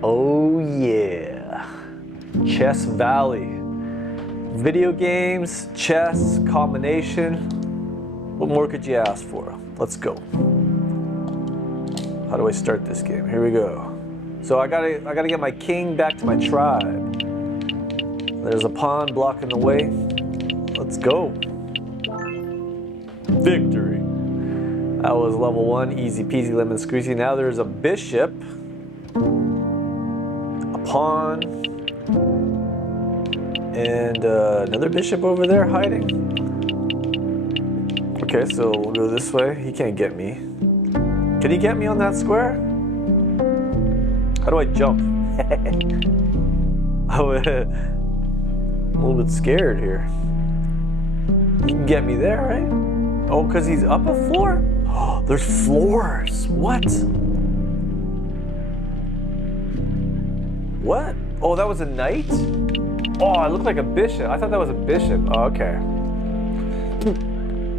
Oh yeah, Chess Valley. Video games, chess, combination. What more could you ask for? Let's go. How do I start this game? Here we go. So I gotta get my king back to my tribe. There's a pawn blocking the way. Let's go. Victory. That was level 1, easy peasy lemon squeezy. Now there's a bishop, a pawn, and another bishop over there hiding. Okay, so we'll go this way. He can't get me. Can he get me on that square? How do I jump? Oh, I'm a little bit scared here. He can get me there, right? Oh, because he's up a floor? Oh, there's floors. What? What? Oh, that was a knight? Oh, I look like a bishop. I thought that was a bishop. Oh, okay.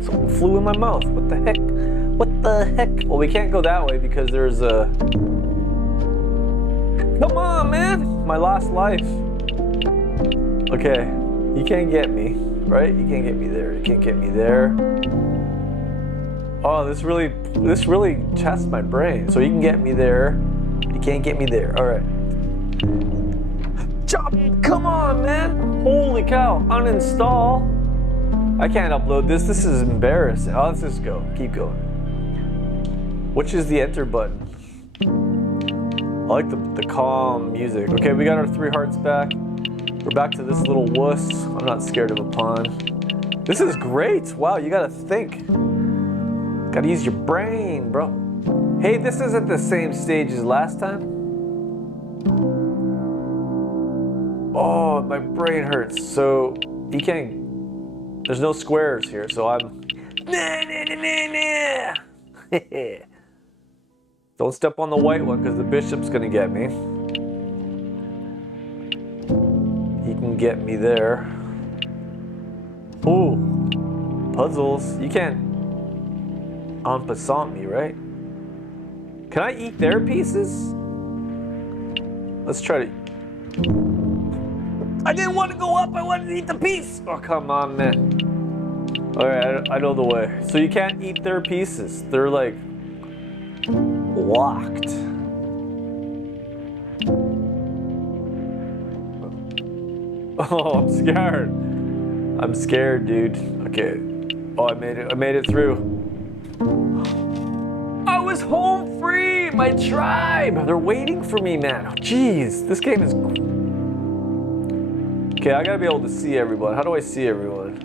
Something flew in my mouth. What the heck? What the heck? Well, we can't go that way because there's a... Come on, man! My last life. Okay, you can't get me, right? You can't get me there. You can't get me there. Oh, this really tests my brain. So you can get me there. You can't get me there. All right. Jump! Come on, man! Holy cow! Uninstall. I can't upload this. This is embarrassing. Oh, let's just go. Keep going. Which is the enter button? I like the calm music. Okay, we got our 3 hearts back. We're back to this little wuss. I'm not scared of a pawn. This is great. Wow, you gotta think. Gotta use your brain, bro. Hey, this isn't the same stage as last time. Oh, my brain hurts. So, you can't... There's no squares here, so I'm... Don't step on the white one, because the bishop's gonna get me. He can get me there. Ooh, puzzles. You can't en passant me, right? Can I eat their pieces? Let's try to... I didn't want to go up, I wanted to eat the piece! Oh, come on, man. Alright, I know the way. So you can't eat their pieces. They're like... locked. Oh, I'm scared. I'm scared, dude. Okay. Oh, I made it through. I was home free! My tribe! They're waiting for me, man. Oh, jeez, this game is... Okay, I gotta be able to see everyone. How do I see everyone?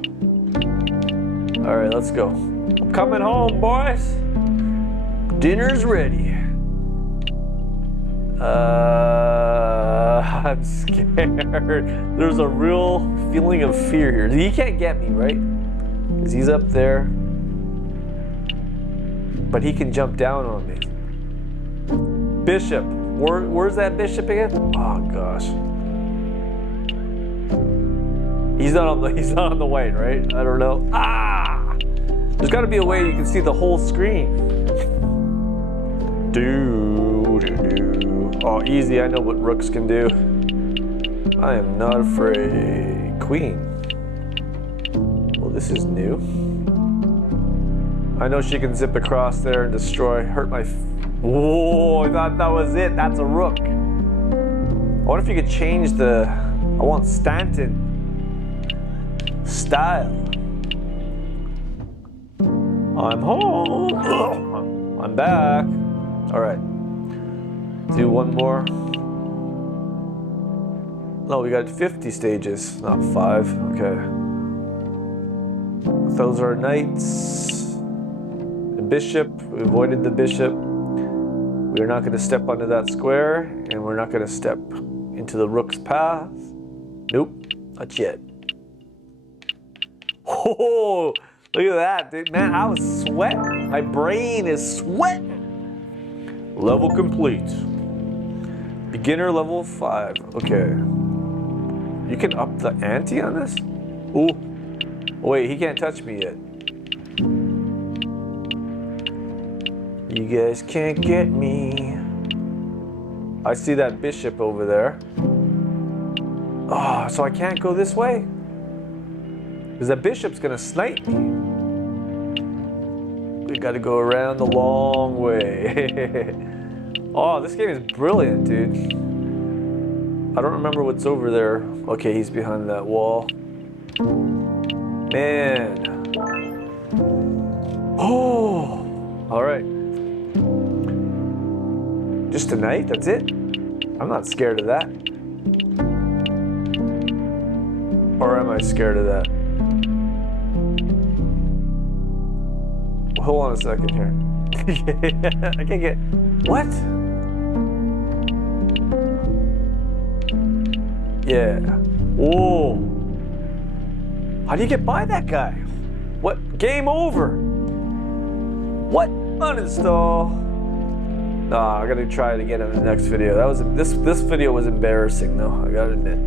Alright, let's go. I'm coming home, boys. Dinner's ready. I'm scared. There's a real feeling of fear here. He can't get me, right? Because he's up there. But he can jump down on me. Bishop. Where's that bishop again? Oh gosh. He's not on the white, right? I don't know. Ah! There's got to be a way you can see the whole screen. Oh, easy. I know what rooks can do. I am not afraid. Queen. Well, this is new. I know she can zip across there and destroy. Hurt my... Whoa, I thought that was it. That's a rook. I wonder if you could change the... I want Stanton style. I'm home. I'm back. All right. Do one more. No, we got 50 stages, not 5. Okay. Those are knights. The bishop. We avoided the bishop. We are not going to step onto that square, and we're not going to step into the rook's path. Nope, not yet. Oh, look at that, dude. Man, I was sweating. My brain is sweating. Level complete. Beginner level 5. Okay. You can up the ante on this? Ooh. Wait, he can't touch me yet. You guys can't get me. I see that bishop over there. Oh, so I can't go this way? Because that bishop's gonna snipe me. We gotta go around the long way. Oh, this game is brilliant, dude. I don't remember what's over there. Okay, he's behind that wall. Man. Oh, all right. Just tonight, that's it? I'm not scared of that. Or am I scared of that? Hold on a second here. I can't get... What? Yeah. Whoa. How do you get by that guy? What? Game over. What? Uninstall. Nah, I gotta try it again in the next video. This video was embarrassing though, I gotta admit.